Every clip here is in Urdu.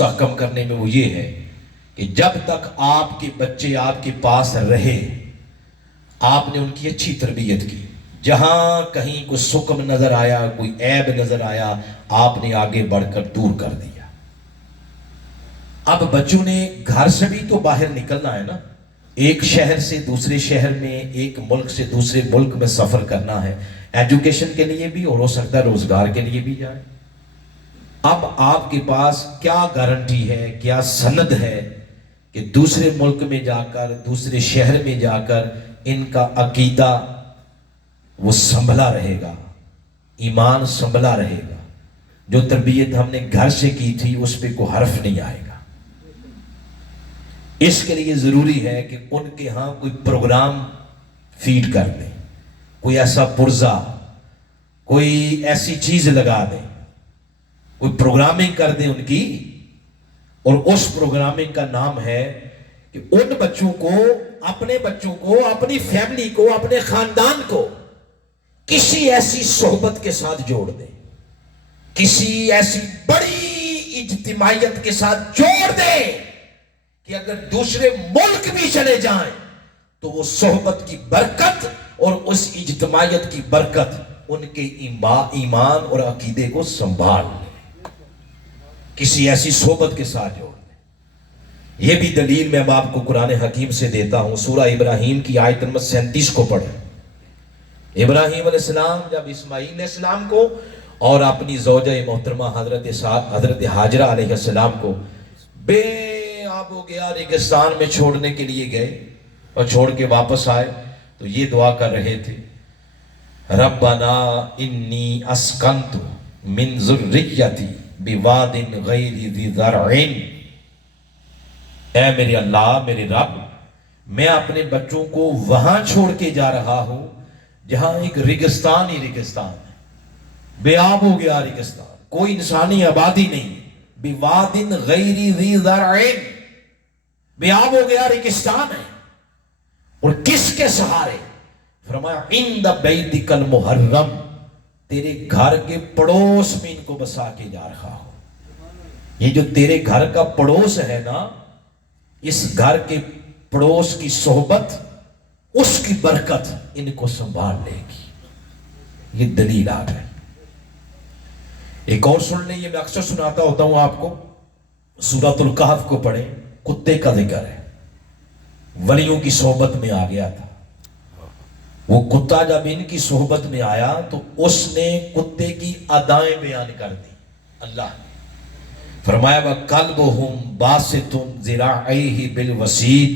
مستحکم کرنے میں وہ یہ ہے کہ جب تک آپ کے بچے آپ کے پاس رہے آپ نے ان کی اچھی تربیت کی، جہاں کہیں کوئی سکم نظر آیا، کوئی عیب نظر آیا، آپ نے آگے بڑھ کر دور کر دیا۔ اب بچوں نے گھر سے بھی تو باہر نکلنا ہے نا، ایک شہر سے دوسرے شہر میں، ایک ملک سے دوسرے ملک میں سفر کرنا ہے، ایجوکیشن کے لیے بھی اور ہو سکتا ہے روزگار کے لیے بھی جائے۔ اب آپ کے پاس کیا گارنٹی ہے، کیا سند ہے کہ دوسرے ملک میں جا کر، دوسرے شہر میں جا کر ان کا عقیدہ وہ سنبھلا رہے گا، ایمان سنبھلا رہے گا، جو تربیت ہم نے گھر سے کی تھی اس پہ کوئی حرف نہیں آئے گا۔ اس کے لیے ضروری ہے کہ ان کے ہاں کوئی پروگرام فیڈ کر دیں، کوئی ایسا پرزہ، کوئی ایسی چیز لگا دیں، کوئی پروگرامنگ کر دیں ان کی، اور اس پروگرامنگ کا نام ہے کہ ان بچوں کو، اپنی فیملی کو، اپنے خاندان کو کسی ایسی صحبت کے ساتھ جوڑ دیں، کسی ایسی بڑی اجتماعیت کے ساتھ جوڑ دیں کہ اگر دوسرے ملک بھی چلے جائیں تو وہ صحبت کی برکت اور اس اجتماعیت کی برکت ان کے ایمان اور عقیدے کو سنبھال لیں، کسی ایسی صحبت کے ساتھ جوڑ دیں۔ یہ بھی دلیل میں اب آپ کو قرآن حکیم سے دیتا ہوں۔ سورہ ابراہیم کی آیت نمبر 37 کو پڑھیں۔ ابراہیم علیہ السلام جب اسماعیل علیہ السلام کو اور اپنی زوجہ محترمہ حضرت حاجرہ علیہ السلام کو بے آب و گیا ریگستان میں چھوڑنے کے لیے گئے اور چھوڑ کے واپس آئے تو یہ دعا کر رہے تھے، ربنا انی اسکنت من ذریتی بواد غیر ذی زرع، اے میرے اللہ، میرے رب، میں اپنے بچوں کو وہاں چھوڑ کے جا رہا ہوں جہاں ایک ریگستان ہی ریگستان ہے، بے آب ہو گیا ریگستان، کوئی انسانی آبادی نہیں، بواد غیر ذی زرع، بے آب ہو گیا ریگستان ہے، اور کس کے سہارے؟ فرمایا عند بیتک المحرم، تیرے گھر کے پڑوس میں ان کو بسا کے جا رہا ہوں۔ یہ جو تیرے گھر کا پڑوس ہے نا، اس گھر کے پڑوس کی صحبت، اس کی برکت ان کو سنبھال لے گی۔ یہ دلیل آ گئی۔ ایک اور سن لیں، یہ میں اکثر سناتا ہوتا ہوں آپ کو، سورۃ الکہف کو پڑھیں، کتے کا ذکر ہے، ولیوں کی صحبت میں آ گیا تھا۔ وہ کتا جب ان کی صحبت میں آیا تو اس نے کتے کی ادائیں بیان کر دی۔ اللہ نے فرمایا وَقَلْبُهُمْ بَاسِطٌ ذِرَاعَيْهِ بِالْوَسِيدِ،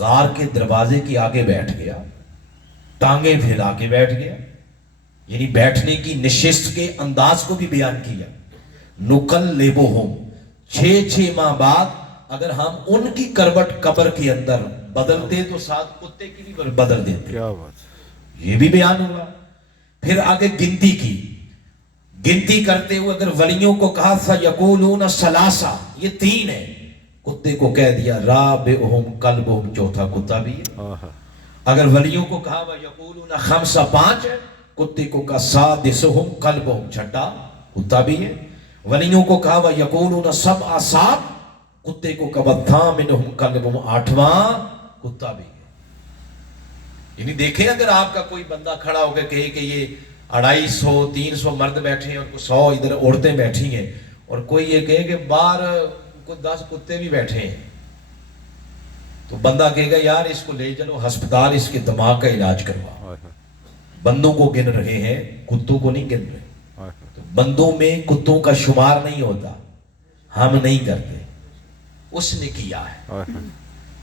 غار کے دروازے کے آگے بیٹھ گیا، ٹانگیں پھیلا کے بیٹھ گیا، یعنی بیٹھنے کی نشست کے انداز کو بھی بیان کیا۔ نُقَلِّبُهُمْ، 6 ماہ بعد اگر ہم ان کی کروٹ قبر کے اندر بدلتے تو ساتھ کتے کی بھی بدل دیتے۔ کیا بات، یہ بھی بیان ہوا۔ پھر آگے گنتی کی، گنتی کرتے ہوئے اگر ولیوں کو کہا سَيَقُولُونَ ثَلَاثَةٌ، یہ 3 ہے، کتے کو کہہ دیا رَابِعُهُمْ كَلْبُهُمْ، چوتھا کتا بھی ہے۔ اگر ولیوں کو کہا وَيَقُولُونَ خَمْسَةٌ، 5 ہے، کتے کو کہا سَادِسُهُمْ كَلْبُهُمْ، چھٹا کتا بھی ہے۔ ولیوں کو کہا وَيَقُولُونَ سَبْعَ، 7، کتے کو کہا وَالثَّامِنُهُمْ كَلْبُهُمْ، 8واں کتا بھی ہے۔ یعنی دیکھیں اگر آپ کا کوئی بندہ کھڑا ہو کے کہے کہ یہ 250 300 مرد بیٹھے ہیں اور 100 ادھر عورتیں بیٹھی ہیں، اور کوئی یہ کہے کہ باہر کوئی 10 کتے بھی بیٹھے ہیں، تو بندہ کہے گا یار اس کو لے چلو ہسپتال، اس کے دماغ کا علاج کروا۔ بندوں کو گن رہے ہیں، کتوں کو نہیں گن رہے۔ تو بندوں میں کتوں کا شمار نہیں ہوتا، ہم نہیں کرتے، اس نے کیا ہے۔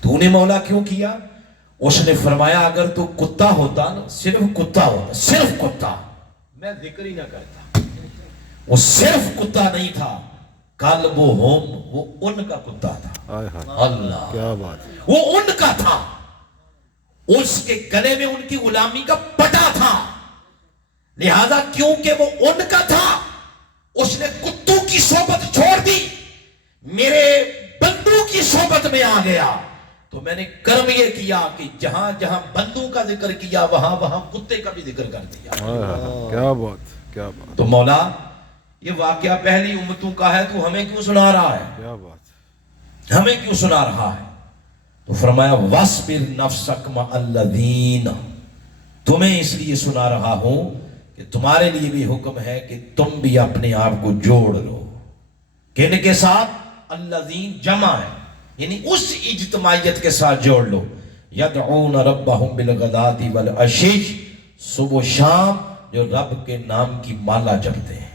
تو نے مولا کیوں کیا؟ اس نے فرمایا اگر تو کتا ہوتا نا، صرف کتا ہوتا، صرف کتا، میں ذکر ہی نہ کرتا، وہ صرف کتا نہیں تھا، قلبہم، وہ ان کا کتا تھا۔ اللہ، کیا بات، وہ ان کا تھا، اس کے گلے میں ان کی غلامی کا پٹا تھا، لہذا کیونکہ وہ ان کا تھا اس نے کتوں کی صحبت چھوڑ دی، میرے بندوں کی صحبت میں آ گیا۔ تو میں نے کرم یہ کیا کہ جہاں جہاں بندوں کا ذکر کیا وہاں وہاں کتے کا بھی ذکر کر دیا۔ کیا بات، کیا بات۔ تو مولا یہ واقعہ پہلی امتوں کا ہے، تو ہمیں کیوں سنا رہا ہے؟ کیا بات، ہمیں کیوں سنا رہا ہے؟ تو فرمایا وَاصْبِرْ نَفْسَكَ مَعَ الَّذِينَ، تمہیں اس لیے سنا رہا ہوں کہ تمہارے لیے بھی حکم ہے کہ تم بھی اپنے آپ کو جوڑ لو. کن کے ساتھ؟ الذین جمع ہے، یعنی اس اجتماعیت کے ساتھ جوڑ لو. یدعون ربہم بالغداۃ والعشی، صبح و شام جو رب کے نام کی مالا جپتے ہیں.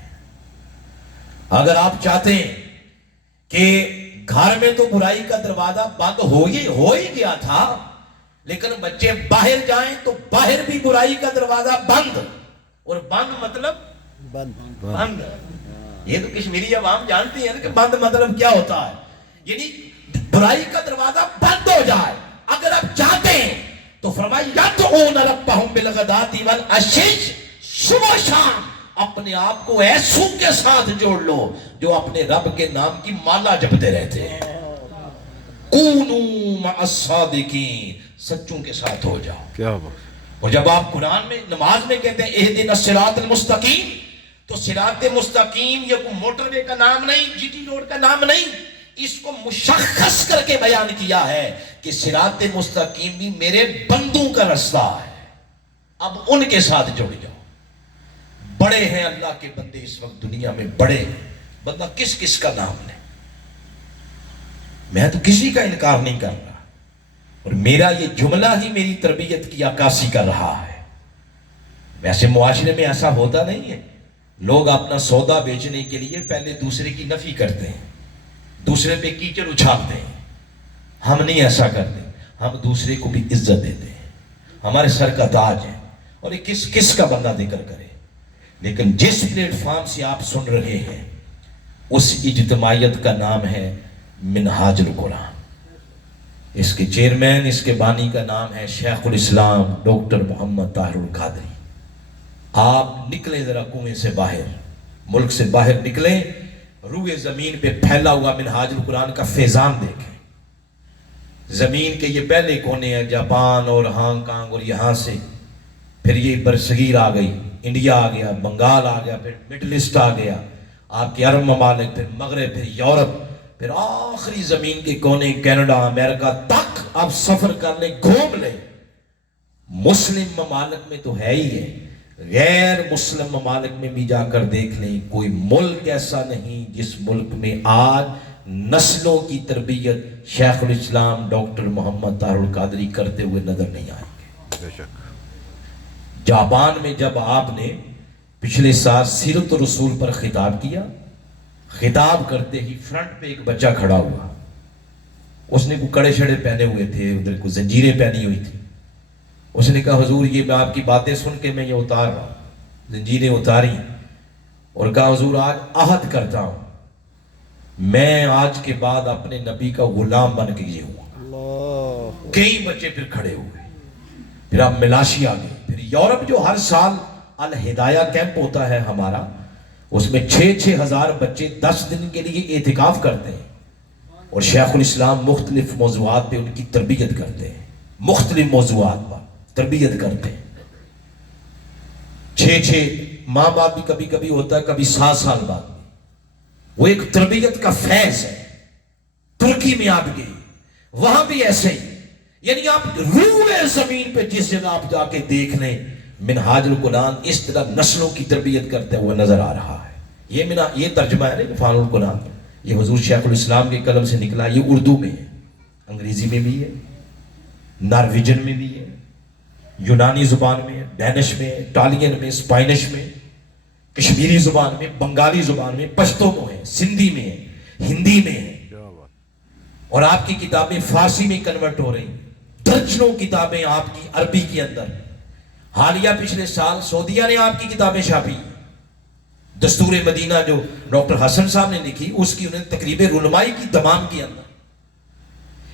اگر آپ چاہتے ہیں کہ گھر میں تو برائی کا دروازہ بند ہو ہی گیا تھا، لیکن بچے باہر جائیں تو باہر بھی برائی کا دروازہ بند، اور بند مطلب بند. یہ تو کشمیری عوام جانتی ہے کہ بند مطلب کیا ہوتا ہے، یعنی برائی کا دروازہ بند ہو جائے. اگر آپ چاہتے ہیں تو فرمایا یدعون ربہم بالغداۃ والعشی، صبح شام اپنے آپ کو ایسو کے ساتھ جوڑ لو جو اپنے رب کے نام کی مالا جپتے رہتے ہیں. کونوا مع الصادقین، سچوں کے ساتھ ہو جاؤ. کیا بات، اور جب آپ قرآن میں نماز میں کہتے ہیں اہدنا الصراط المستقیم، تو صراط مستقیم یہ کوئی موٹر وے کا نام نہیں، جی ٹی روڈ کا نام نہیں، اس کو مشخص کر کے بیان کیا ہے کہ صراط مستقیم بھی میرے بندوں کا رستہ ہے. اب ان کے ساتھ جڑ جاؤ. بڑے ہیں اللہ کے بندے اس وقت دنیا میں، بڑے ہیں. بندہ کس کس کا نام لے، میں تو کسی کا انکار نہیں کر رہا، اور میرا یہ جملہ ہی میری تربیت کی عکاسی کر رہا ہے. ویسے معاشرے میں ایسا ہوتا نہیں ہے، لوگ اپنا سودا بیچنے کے لیے پہلے دوسرے کی نفی کرتے ہیں، دوسرے پہ کیچڑ اچھالتے ہیں. ہم نہیں ایسا کرتے، ہم دوسرے کو بھی عزت دیتے ہیں، ہمارے سر کا تاج ہے. اور یہ کس کا بندہ ذکر کرے، لیکن جس پلیٹ فارم سے آپ سن رہے ہیں اس اجتماعیت کا نام ہے منہاج القرآن. اس کے چیئرمین، اس کے بانی کا نام ہے شیخ الاسلام ڈاکٹر محمد طاہر القادری. آپ نکلیں ذرا کنویں سے باہر، ملک سے باہر نکلیں، روئے زمین پہ پھیلا ہوا منہاج القرآن کا فیضان دیکھیں. زمین کے یہ پہلے کونے ہیں، جاپان اور ہانگ کانگ، اور یہاں سے پھر یہ برصغیر آ گئی، انڈیا آ گیا، بنگال آ گیا، پھر مڈل ایسٹ آ گیا، آپ کے عرب ممالک، پھر مغرب، پھر یورپ، پھر آخری زمین کے کونے کینیڈا، امریکہ تک آپ سفر کر لیں، گھوم لیں. مسلم ممالک میں تو ہے ہی ہے، غیر مسلم ممالک میں بھی جا کر دیکھ لیں، کوئی ملک ایسا نہیں جس ملک میں آج نسلوں کی تربیت شیخ الاسلام ڈاکٹر محمد طاہر القادری کرتے ہوئے نظر نہیں آئیں گے. بے شک. جاپان میں جب آپ نے پچھلے سال سیرت رسول پر خطاب کیا، خطاب کرتے ہی فرنٹ پہ ایک بچہ کھڑا ہوا، اس نے کوئی کڑے شڑے پہنے ہوئے تھے، ادھر کو زنجیریں پہنی ہوئی تھی. اس نے کہا حضور یہ میں آپ کی باتیں سن کے میں یہ اتار رہا ہوں، زنجیریں اتاری، اور کہا حضور آج عہد کرتا ہوں میں آج کے بعد اپنے نبی کا غلام بن کے یہ ہوا. کئی بچے پھر کھڑے ہوئے، پھر آپ ملاشیا گئے، پھر یورپ جو ہر سال الہدایہ کیمپ ہوتا ہے ہمارا، اس میں 6,000 بچے 10 دن کے لیے اعتکاف کرتے ہیں، اور شیخ الاسلام مختلف موضوعات پہ ان کی تربیت کرتے ہیں، مختلف موضوعات پر تربیت کرتے ہیں. 6 ماہ بعد بھی کبھی کبھی ہوتا ہے، کبھی 7 سال بعد بھی. وہ ایک تربیت کا فیض ہے. ترکی میں آپ گئے، وہاں بھی ایسے ہی، یعنی آپ روئے زمین پہ جس جگہ آپ جا کے دیکھ لیں منہاج القرآن اس طرح نسلوں کی تربیت کرتے ہوئے نظر آ رہا ہے. یہ ترجمہ ہے نا فان القرآن، یہ حضور شیخ الاسلام کے قلم سے نکلا. یہ اردو میں ہے، انگریزی میں بھی ہے، نارویجن میں بھی ہے، یونانی زبان میں، ڈینش میں، اٹالین میں، اسپینش میں، کشمیری زبان میں، بنگالی زبان میں، پشتو میں ہے، سندھی میں ہے، ہندی میں ہے. اور آپ کی کتابیں فارسی میں کنورٹ ہو رہی ہیں، درجنوں کتابیں آپ کی عربی کے اندر. حالیہ پچھلے سال سعودیہ نے آپ کی کتابیں چھاپی، دستور مدینہ جو ڈاکٹر حسن صاحب نے لکھی، اس کی انہیں تقریب رونمائی کی دمام کے اندر.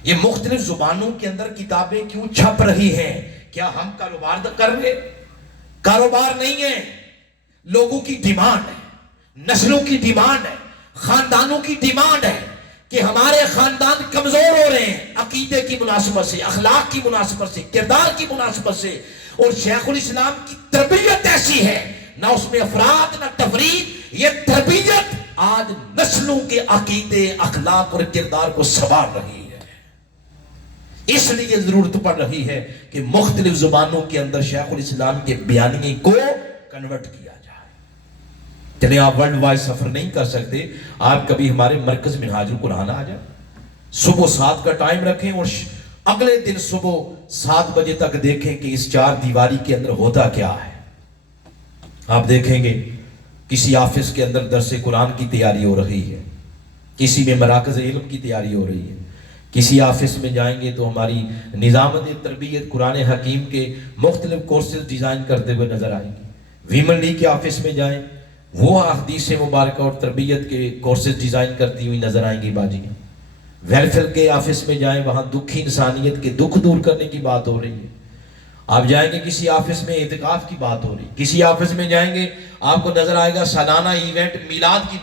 یہ مختلف زبانوں کے اندر کتابیں کیوں چھپ رہی ہیں؟ کیا ہم کاروبار کر رہے؟ کاروبار نہیں ہے، لوگوں کی ڈیمانڈ ہے، نسلوں کی ڈیمانڈ ہے، خاندانوں کی ڈیمانڈ ہے کہ ہمارے خاندان کمزور ہو رہے ہیں عقیدے کی مناسبت سے، اخلاق کی مناسبت سے، کردار کی مناسبت سے. اور شیخ الاسلام کی تربیت ایسی ہے نہ اس میں افراد نہ تفرید. یہ تربیت آج نسلوں کے عقیدے، اخلاق اور کردار کو سنوار رہی ہے. اس لیے ضرورت پڑ رہی ہے کہ مختلف زبانوں کے اندر شیخ الاسلام کے بیانیے کو کنورٹ کیا جائے. چلے آپ ورلڈ وائڈ سفر نہیں کر سکتے، آپ کبھی ہمارے مرکز منہاج القرآن آ جائیں، صبح 7 کا ٹائم رکھیں اور اگلے دن صبح 7 بجے تک دیکھیں کہ اس 4 دیواری کے اندر ہوتا کیا ہے. آپ دیکھیں گے کسی آفس کے اندر درس قرآن کی تیاری ہو رہی ہے، کسی میں مراکز علم کی تیاری ہو رہی ہے، کسی آفس میں جائیں گے تو ہماری نظامت تربیت قرآن حکیم کے مختلف کورسز ڈیزائن کرتے ہوئے نظر آئیں گے. ویمن لیگ کے آفس میں جائیں، وہ حدیث مبارکہ اور تربیت کے کورسز ڈیزائن کرتی ہوئی نظر آئیں گی باجیاں. ویلفیئر کے آفس میں جائیں، وہاں دکھی انسانیت کے دکھ دور کرنے کی بات ہو رہی ہے. آپ جائیں گے کسی آفس میں اعتکاف کی بات ہو رہی ہے، کسی آفس میں جائیں گے آپ کو نظر آئے گا سالانہ ایونٹ میلاد کی بات